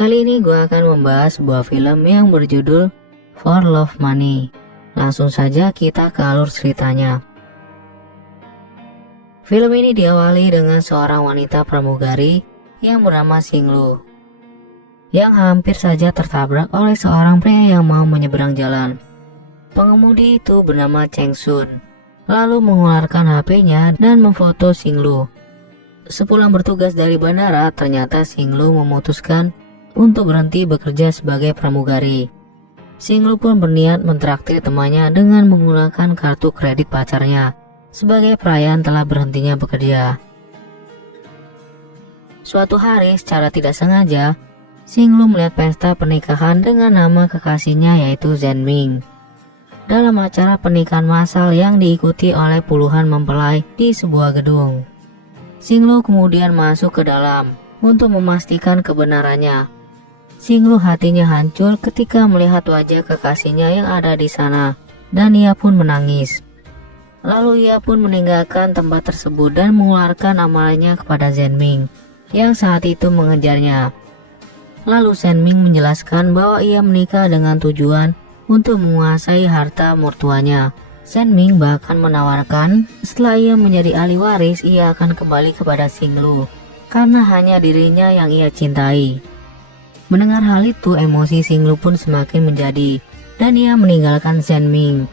Kali ini gue akan membahas sebuah film yang berjudul For Love Money. Langsung saja kita ke alur ceritanya. Film ini diawali dengan seorang wanita pramugari yang bernama Singlu, yang hampir saja tertabrak oleh seorang pria yang mau menyeberang jalan. Pengemudi itu bernama Cheng Sun, lalu mengeluarkan HP-nya dan memfoto Singlu. Sepulang bertugas dari bandara, ternyata Singlu memutuskan untuk berhenti bekerja sebagai pramugari. Singlu pun berniat mentraktir temannya dengan menggunakan kartu kredit pacarnya sebagai perayaan telah berhentinya bekerja. Suatu hari secara tidak sengaja, Singlu melihat pesta pernikahan dengan nama kekasihnya yaitu Zhenming dalam acara pernikahan massal yang diikuti oleh puluhan mempelai di sebuah gedung. Singlu kemudian masuk ke dalam untuk memastikan kebenarannya. Singlu hatinya hancur ketika melihat wajah kekasihnya yang ada di sana, dan ia pun menangis. Lalu ia pun meninggalkan tempat tersebut dan mengeluarkan amarahnya kepada Zhenming yang saat itu mengejarnya. Lalu Zhenming menjelaskan bahwa ia menikah dengan tujuan untuk menguasai harta mertuanya. Zhenming bahkan menawarkan setelah ia menjadi ahli waris, ia akan kembali kepada Singlu karena hanya dirinya yang ia cintai. Mendengar hal itu, emosi Singlu pun semakin menjadi dan ia meninggalkan Zhenming.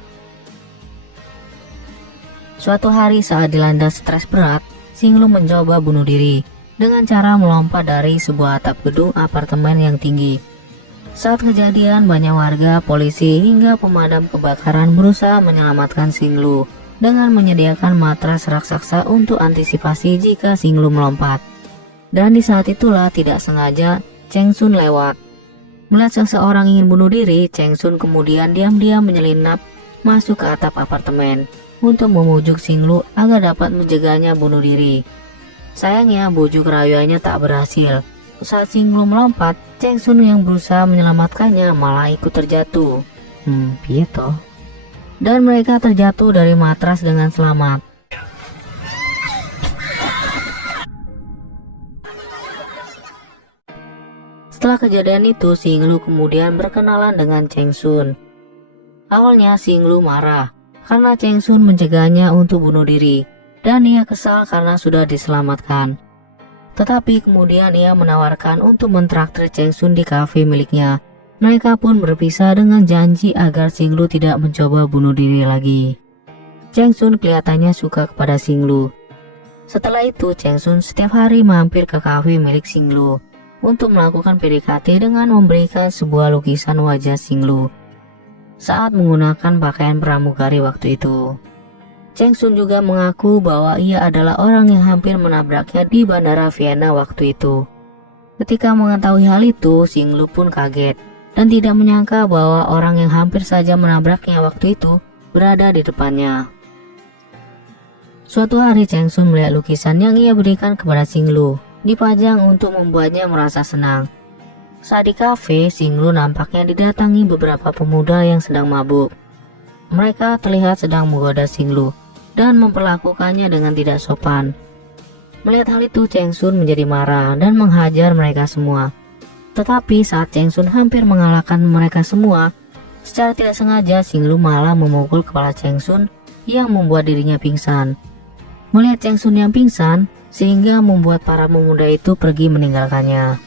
Suatu hari saat dilanda stres berat, Singlu mencoba bunuh diri dengan cara melompat dari sebuah atap gedung apartemen yang tinggi. Saat kejadian, banyak warga, polisi, hingga pemadam kebakaran berusaha menyelamatkan Singlu dengan menyediakan matras raksasa untuk antisipasi jika Singlu melompat. Dan di saat itulah tidak sengaja Cheng Sun lewat. Melihat seseorang ingin bunuh diri, Cheng Sun kemudian diam-diam menyelinap masuk ke atap apartemen untuk memujuk Singlu agar dapat mencegahnya bunuh diri. Sayangnya bujuk rayuannya tak berhasil. Saat Singlu melompat, Cheng Sun yang berusaha menyelamatkannya malah ikut terjatuh. Gitu. Dan mereka terjatuh dari matras dengan selamat. Setelah kejadian itu, Singlu kemudian berkenalan dengan Cheng Sun. Awalnya Singlu marah karena Cheng Sun mencegahnya untuk bunuh diri, dan ia kesal karena sudah diselamatkan. Tetapi kemudian ia menawarkan untuk mentraktir Cheng Sun di kafe miliknya. Mereka pun berpisah dengan janji agar Singlu tidak mencoba bunuh diri lagi. Cheng Sun kelihatannya suka kepada Singlu. Setelah itu, Cheng Sun setiap hari mampir ke kafe milik Singlu untuk melakukan PDKT dengan memberikan sebuah lukisan wajah Singlu saat menggunakan pakaian pramugari waktu itu. Cheng Sun juga mengaku bahwa ia adalah orang yang hampir menabraknya di bandara Vienna waktu itu. Ketika mengetahui hal itu, Singlu pun kaget dan tidak menyangka bahwa orang yang hampir saja menabraknya waktu itu berada di depannya. Suatu hari Cheng Sun melihat lukisan yang ia berikan kepada Singlu dipajang untuk membuatnya merasa senang. Saat di kafe, Singlu nampaknya didatangi beberapa pemuda yang sedang mabuk. Mereka terlihat sedang menggoda Singlu dan memperlakukannya dengan tidak sopan. Melihat hal itu, Cheng Sun menjadi marah dan menghajar mereka semua. Tetapi saat Cheng Sun hampir mengalahkan mereka semua, secara tidak sengaja Singlu malah memukul kepala Cheng Sun yang membuat dirinya pingsan. Melihat Cheng Sun yang pingsan, sehingga membuat para pemuda itu pergi meninggalkannya.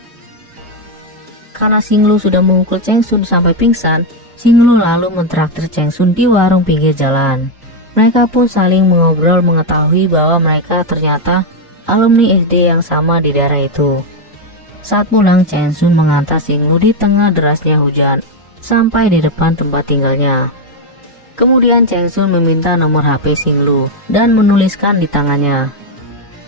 Karena Singlu sudah memukul Cheng Sun sampai pingsan, Singlu lalu mentraktir Cheng Sun di warung pinggir jalan. Mereka pun saling mengobrol mengetahui bahwa mereka ternyata alumni SD yang sama di daerah itu. Saat pulang, Cheng Sun mengantar Singlu di tengah derasnya hujan sampai di depan tempat tinggalnya. Kemudian Cheng Sun meminta nomor HP Singlu dan menuliskan di tangannya.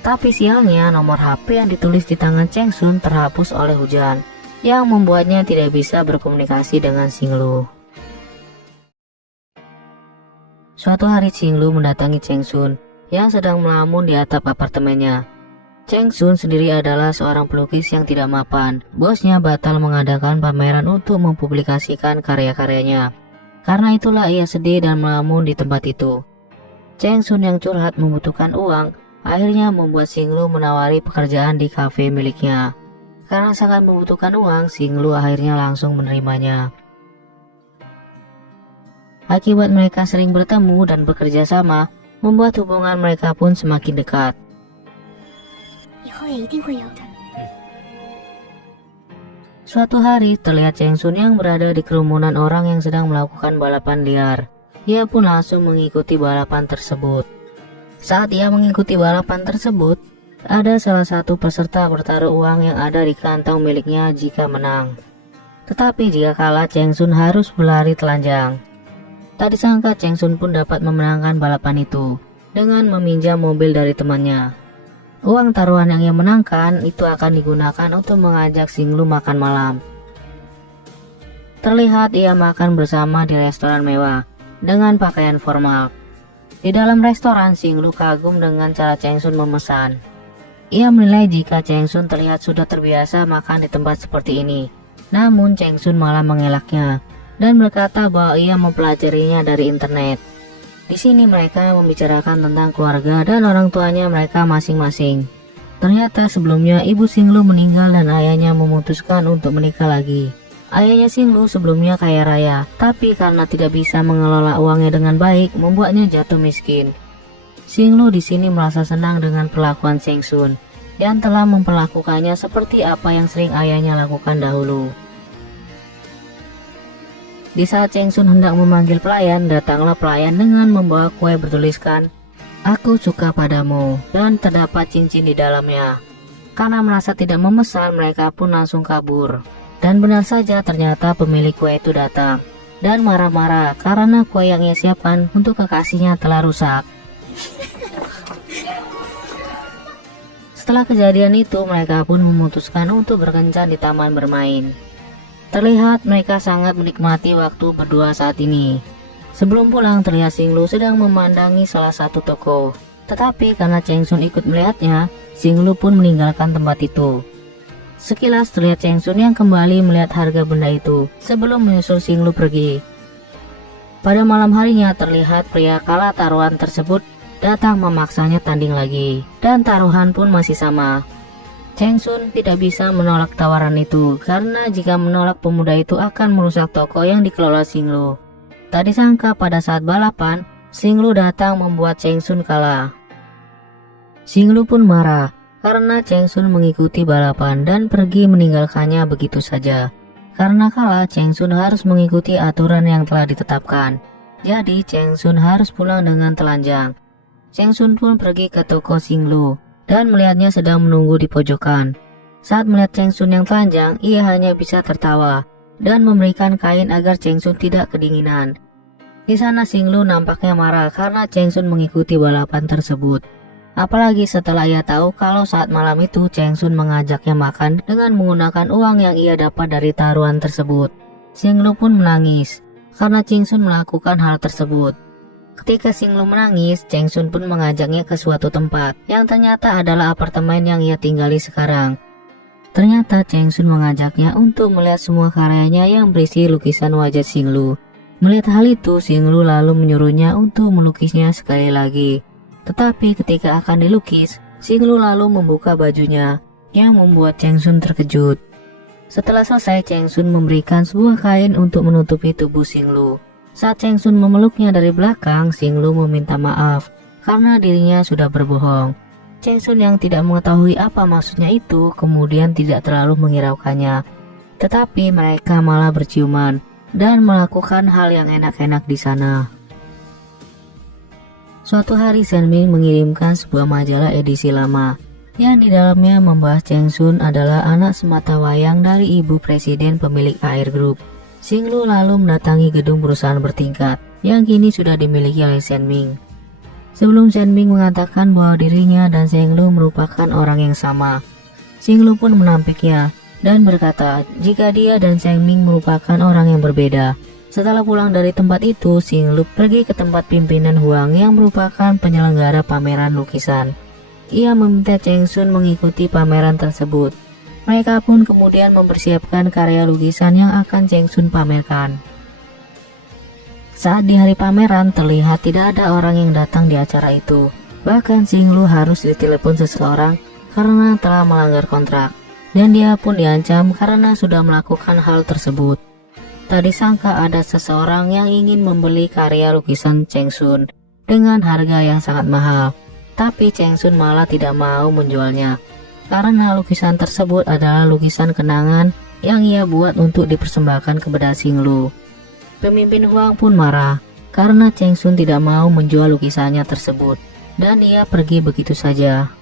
Tapi sialnya nomor HP yang ditulis di tangan Cheng Sun terhapus oleh hujan, yang membuatnya tidak bisa berkomunikasi dengan Singlu. Suatu hari Singlu mendatangi Cheng Sun yang sedang melamun di atap apartemennya. Cheng Sun sendiri adalah seorang pelukis yang tidak mapan. Bosnya batal mengadakan pameran untuk mempublikasikan karya-karyanya. Karena itulah ia sedih dan melamun di tempat itu. Cheng Sun yang curhat membutuhkan uang akhirnya membuat Singlu menawari pekerjaan di kafe miliknya. Karena sangat membutuhkan uang, Xinglu akhirnya langsung menerimanya. Akibat mereka sering bertemu dan bekerja sama, membuat hubungan mereka pun semakin dekat. Suatu hari, terlihat Cheng Sun yang berada di kerumunan orang yang sedang melakukan balapan liar. Ia pun langsung mengikuti balapan tersebut. Saat ia mengikuti balapan tersebut, ada salah satu peserta bertaruh uang yang ada di kantong miliknya jika menang. Tetapi jika kalah, Cheng Sun harus berlari telanjang. Tak disangka Cheng Sun pun dapat memenangkan balapan itu dengan meminjam mobil dari temannya. Uang taruhan yang ia menangkan itu akan digunakan untuk mengajak Xinglu makan malam. Terlihat ia makan bersama di restoran mewah dengan pakaian formal. Di dalam restoran, Xinglu kagum dengan cara Cheng Sun memesan. Ia menilai jika Cheng Sun terlihat sudah terbiasa makan di tempat seperti ini. Namun Cheng Sun malah mengelaknya dan berkata bahwa ia mempelajarinya dari internet. Di sini mereka membicarakan tentang keluarga dan orang tuanya mereka masing-masing. Ternyata sebelumnya ibu Xinglu meninggal dan ayahnya memutuskan untuk menikah lagi. Ayahnya Xinglu sebelumnya kaya raya, tapi karena tidak bisa mengelola uangnya dengan baik, membuatnya jatuh miskin. Xinglu di sini merasa senang dengan perlakuan Cheng Sun yang telah memperlakukannya seperti apa yang sering ayahnya lakukan dahulu. Di saat Cheng Sun hendak memanggil pelayan, datanglah pelayan dengan membawa kue bertuliskan, "Aku suka padamu," dan terdapat cincin di dalamnya. Karena merasa tidak memesan, mereka pun langsung kabur. Dan benar saja, ternyata pemilik kue itu datang dan marah-marah karena kue yang ia siapkan untuk kekasihnya telah rusak. Setelah kejadian itu, mereka pun memutuskan untuk berkencan di taman bermain. Terlihat mereka sangat menikmati waktu berdua saat ini. Sebelum pulang, terlihat Xinglu sedang memandangi salah satu toko. Tetapi karena Cheng Sun ikut melihatnya, Xinglu pun meninggalkan tempat itu. Sekilas terlihat Cheng Sun yang kembali melihat harga benda itu sebelum menyusul Xinglu pergi. Pada malam harinya, terlihat pria kalah taruhan tersebut datang memaksanya tanding lagi, dan taruhan pun masih sama. Cheng Sun tidak bisa menolak tawaran itu karena jika menolak, pemuda itu akan merusak toko yang dikelola Xinglu. Tak disangka pada saat balapan, Xinglu datang membuat Cheng Sun kalah. Xinglu pun marah karena Cheng Sun mengikuti balapan dan pergi meninggalkannya begitu saja. Karena kalah, Cheng Sun harus mengikuti aturan yang telah ditetapkan. Jadi Cheng Sun harus pulang dengan telanjang. Cheng Sun pun pergi ke toko Xinglu dan melihatnya sedang menunggu di pojokan. Saat melihat Cheng Sun yang telanjang, ia hanya bisa tertawa dan memberikan kain agar Cheng Sun tidak kedinginan. Di sana Xinglu nampaknya marah karena Cheng Sun mengikuti balapan tersebut. Apalagi setelah ia tahu kalau saat malam itu Cheng Sun mengajaknya makan dengan menggunakan uang yang ia dapat dari taruhan tersebut. Xinglu pun menangis karena Cheng Sun melakukan hal tersebut. Ketika Xinglu menangis, Cheng Sun pun mengajaknya ke suatu tempat yang ternyata adalah apartemen yang ia tinggali sekarang. Ternyata Cheng Sun mengajaknya untuk melihat semua karyanya yang berisi lukisan wajah Xinglu. Melihat hal itu, Xinglu lalu menyuruhnya untuk melukisnya sekali lagi. Tetapi ketika akan dilukis, Xinglu lalu membuka bajunya yang membuat Cheng Sun terkejut. Setelah selesai, Cheng Sun memberikan sebuah kain untuk menutupi tubuh Xinglu. Saat Cheng Sun memeluknya dari belakang, Xinglu meminta maaf karena dirinya sudah berbohong. Cheng Sun yang tidak mengetahui apa maksudnya itu kemudian tidak terlalu menghiraukannya. Tetapi mereka malah berciuman dan melakukan hal yang enak-enak di sana. Suatu hari Shenming mengirimkan sebuah majalah edisi lama yang di dalamnya membahas Cheng Sun adalah anak sematawayang dari ibu presiden pemilik AIR Group. Xinglu lalu mendatangi gedung perusahaan bertingkat yang kini sudah dimiliki oleh Shenming. Sebelum Shenming mengatakan bahwa dirinya dan Xinglu merupakan orang yang sama, Xinglu pun menampiknya dan berkata jika dia dan Shenming merupakan orang yang berbeda. Setelah pulang dari tempat itu, Xinglu pergi ke tempat pimpinan Huang yang merupakan penyelenggara pameran lukisan. Ia meminta Cheng Sun mengikuti pameran tersebut. Mereka pun kemudian mempersiapkan karya lukisan yang akan Cheng Sun pamerkan. Saat di hari pameran, terlihat tidak ada orang yang datang di acara itu. Bahkan Xinglu harus ditelepon seseorang karena telah melanggar kontrak. dan dia pun diancam karena sudah melakukan hal tersebut. Tak disangka ada seseorang yang ingin membeli karya lukisan Cheng Sun dengan harga yang sangat mahal, tapi Cheng Sun malah tidak mau menjualnya karena lukisan tersebut adalah lukisan kenangan yang ia buat untuk dipersembahkan kepada Xinglu. Pemimpin Huang pun marah karena Cheng Sun tidak mau menjual lukisannya tersebut, dan ia pergi begitu saja.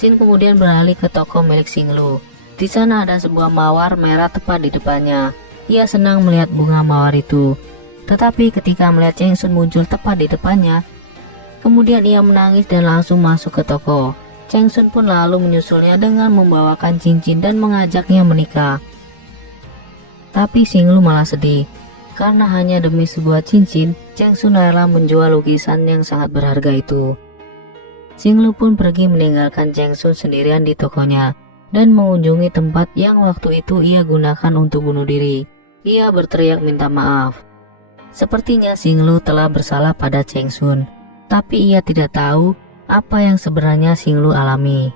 Xin kemudian beralih ke toko milik Xinglu. Di sana ada sebuah mawar merah tepat di depannya. Ia senang melihat bunga mawar itu. Tetapi ketika melihat Cheng Sun muncul tepat di depannya, kemudian ia menangis dan langsung masuk ke toko. Cheng Sun pun lalu menyusulnya dengan membawakan cincin dan mengajaknya menikah. Tapi Xinglu malah sedih. Karena hanya demi sebuah cincin, Cheng Sun rela menjual lukisan yang sangat berharga itu. Xinglu pun pergi meninggalkan Cheng Sun sendirian di tokonya dan mengunjungi tempat yang waktu itu ia gunakan untuk bunuh diri. Ia berteriak minta maaf. Sepertinya Xinglu telah bersalah pada Cheng Sun, tapi ia tidak tahu apa yang sebenarnya Xinglu alami.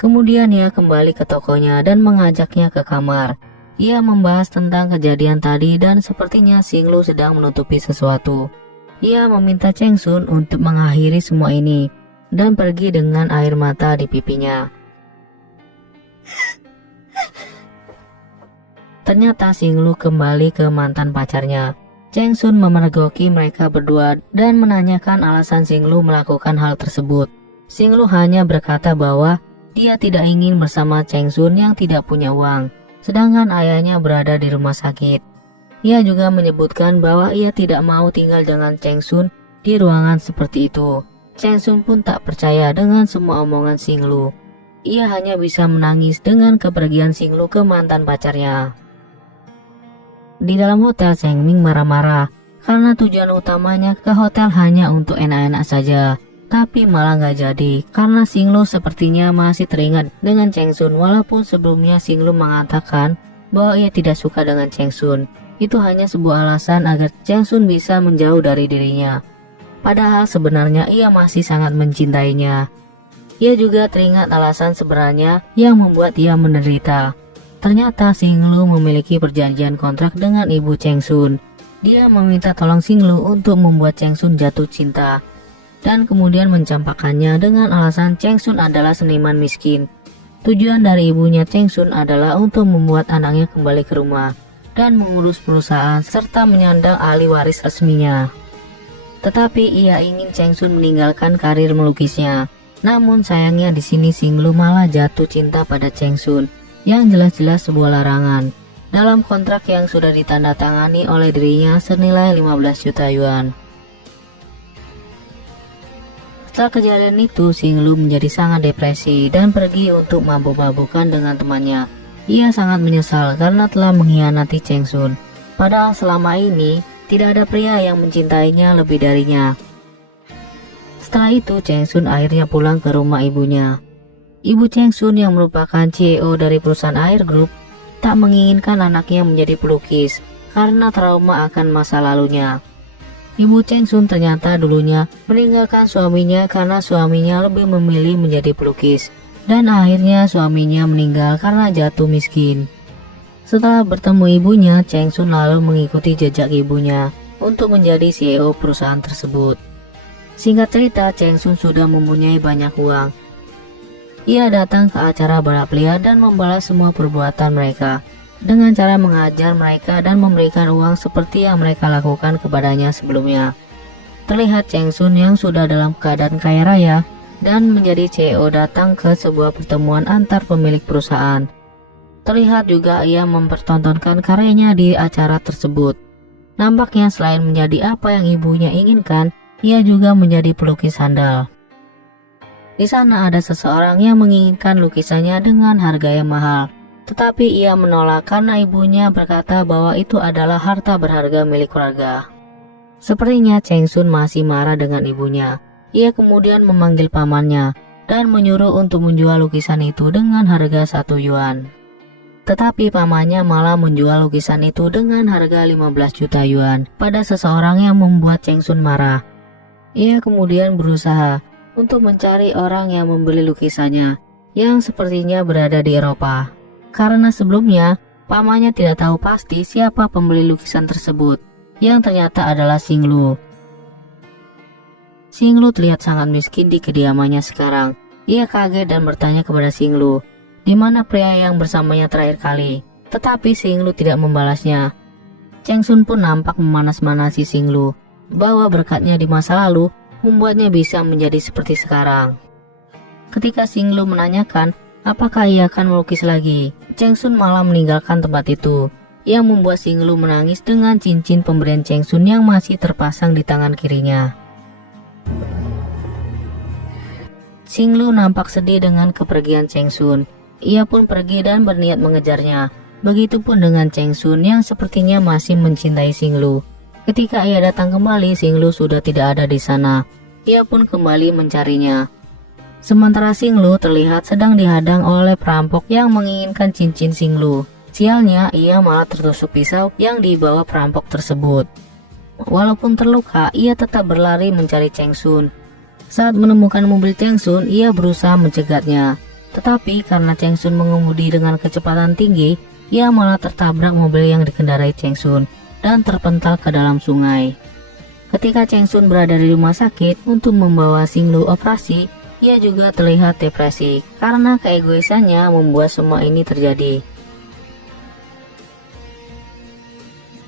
Kemudian ia kembali ke tokonya dan mengajaknya ke kamar. Ia membahas tentang kejadian tadi dan sepertinya Xinglu sedang menutupi sesuatu. Ia meminta Cheng Sun untuk mengakhiri semua ini dan pergi dengan air mata di pipinya. Ternyata Xinglu kembali ke mantan pacarnya. Cheng Sun memergoki mereka berdua dan menanyakan alasan Xinglu melakukan hal tersebut. Xinglu hanya berkata bahwa dia tidak ingin bersama Cheng Sun yang tidak punya uang, sedangkan ayahnya berada di rumah sakit. Ia juga menyebutkan bahwa ia tidak mau tinggal dengan Cheng Sun di ruangan seperti itu. Cheng Sun pun tak percaya dengan semua omongan Xinglu. Ia hanya bisa menangis dengan kepergian Xinglu ke mantan pacarnya. Di dalam hotel, Zheng Ming marah-marah karena tujuan utamanya ke hotel hanya untuk enak-enak saja. Tapi malah nggak jadi karena Xinglu sepertinya masih teringat dengan Cheng Sun, walaupun sebelumnya Xinglu mengatakan bahwa ia tidak suka dengan Cheng Sun. Itu hanya sebuah alasan agar Cheng Sun bisa menjauh dari dirinya. Padahal sebenarnya ia masih sangat mencintainya. Ia juga teringat alasan sebenarnya yang membuat ia menderita. Ternyata Xinglu memiliki perjanjian kontrak dengan ibu Cheng Sun. Dia meminta tolong Xinglu untuk membuat Cheng Sun jatuh cinta, dan kemudian mencampakkannya dengan alasan Cheng Sun adalah seniman miskin. Tujuan dari ibunya Cheng Sun adalah untuk membuat anaknya kembali ke rumah dan mengurus perusahaan serta menyandang ahli waris resminya. Tetapi ia ingin Cheng Sun meninggalkan karir melukisnya. Namun sayangnya di sini Xinglu malah jatuh cinta pada Cheng Sun, yang jelas-jelas sebuah larangan dalam kontrak yang sudah ditandatangani oleh dirinya senilai 15 juta yuan. Setelah kejadian itu, Xinglu menjadi sangat depresi dan pergi untuk mabuk-mabukan dengan temannya. Ia sangat menyesal karena telah mengkhianati Cheng Sun. Padahal selama ini tidak ada pria yang mencintainya lebih darinya. Setelah itu, Cheng Sun akhirnya pulang ke rumah ibunya. Ibu Cheng Sun yang merupakan CEO dari perusahaan Air Group tak menginginkan anaknya menjadi pelukis karena trauma akan masa lalunya. Ibu Cheng Sun ternyata dulunya meninggalkan suaminya karena suaminya lebih memilih menjadi pelukis, dan akhirnya suaminya meninggal karena jatuh miskin. Setelah bertemu ibunya, Cheng Sun lalu mengikuti jejak ibunya untuk menjadi CEO perusahaan tersebut. Singkat cerita, Cheng Sun sudah mempunyai banyak uang. Ia datang ke acara balap liar dan membalas semua perbuatan mereka dengan cara mengajar mereka dan memberikan uang seperti yang mereka lakukan kepadanya sebelumnya. Terlihat Cheng Sun yang sudah dalam keadaan kaya raya dan menjadi CEO datang ke sebuah pertemuan antar pemilik perusahaan. Terlihat juga ia mempertontonkan karyanya di acara tersebut. Nampaknya selain menjadi apa yang ibunya inginkan, ia juga menjadi pelukis handal. Di sana ada seseorang yang menginginkan lukisannya dengan harga yang mahal, tetapi ia menolak karena ibunya berkata bahwa itu adalah harta berharga milik keluarga. Sepertinya Cheng Sun masih marah dengan ibunya. Ia kemudian memanggil pamannya dan menyuruh untuk menjual lukisan itu dengan harga 1 yuan. Tetapi pamannya malah menjual lukisan itu dengan harga 15 juta yuan pada seseorang yang membuat Cheng Sun marah. Ia kemudian berusaha untuk mencari orang yang membeli lukisannya. yang sepertinya berada di Eropa. Karena sebelumnya, pamannya tidak tahu pasti siapa pembeli lukisan tersebut, yang ternyata adalah Xinglu. Xinglu terlihat sangat miskin di kediamannya sekarang. Ia kaget dan bertanya kepada Xinglu, di mana pria yang bersamanya terakhir kali. Tetapi Xinglu tidak membalasnya. Cheng Sun pun nampak memanas-manasi Xinglu, bahwa berkatnya di masa lalu membuatnya bisa menjadi seperti sekarang. Ketika Xinglu menanyakan apakah ia akan melukis lagi, Cheng Sun malah meninggalkan tempat itu, yang membuat Xinglu menangis dengan cincin pemberian Cheng Sun yang masih terpasang di tangan kirinya. Xinglu nampak sedih dengan kepergian Cheng Sun. Ia pun pergi dan berniat mengejarnya. Begitupun dengan Cheng Sun yang sepertinya masih mencintai Xinglu. Ketika ia datang kembali, Xinglu sudah tidak ada di sana. Ia pun kembali mencarinya. Sementara Xinglu terlihat sedang dihadang oleh perampok yang menginginkan cincin Xinglu. Sialnya, ia malah tertusuk pisau yang dibawa perampok tersebut. Walaupun terluka, ia tetap berlari mencari Cheng Sun. Saat menemukan mobil Cheng Sun, ia berusaha mencegatnya. Tetapi karena Cheng Sun mengemudi dengan kecepatan tinggi, ia malah tertabrak mobil yang dikendarai Cheng Sun dan terpental ke dalam sungai. Ketika Cheng Sun berada di rumah sakit untuk membawa Xinglu operasi, ia juga terlihat depresi karena keegoisannya membuat semua ini terjadi.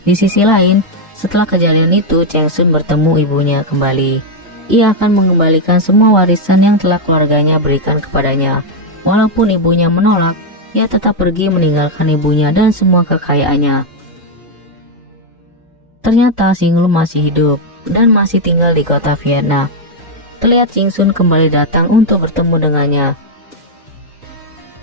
Di sisi lain, setelah kejadian itu, Cheng Sun bertemu ibunya kembali. Ia akan mengembalikan semua warisan yang telah keluarganya berikan kepadanya. Walaupun ibunya menolak, ia tetap pergi meninggalkan ibunya dan semua kekayaannya. Ternyata Xinglu masih hidup dan masih tinggal di kota Vienna. Terlihat Cheng Sun kembali datang untuk bertemu dengannya.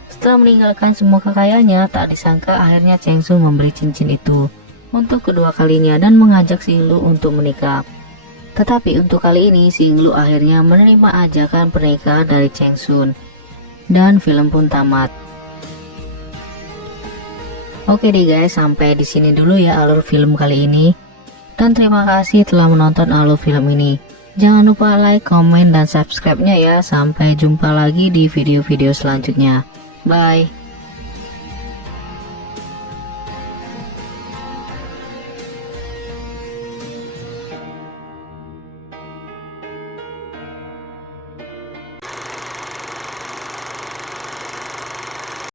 Setelah meninggalkan semua kekayaannya, tak disangka akhirnya Cheng Sun memberi cincin itu untuk kedua kalinya dan mengajak Xinglu untuk menikah. Tetapi untuk kali ini Xinglu akhirnya menerima ajakan pernikahan dari Cheng Sun. Dan film pun tamat. Oke deh guys, sampai di sini dulu ya alur film kali ini. Dan terima kasih telah menonton alur film ini. Jangan lupa like, komen, dan subscribe-nya ya. Sampai jumpa lagi di video-video selanjutnya. Bye.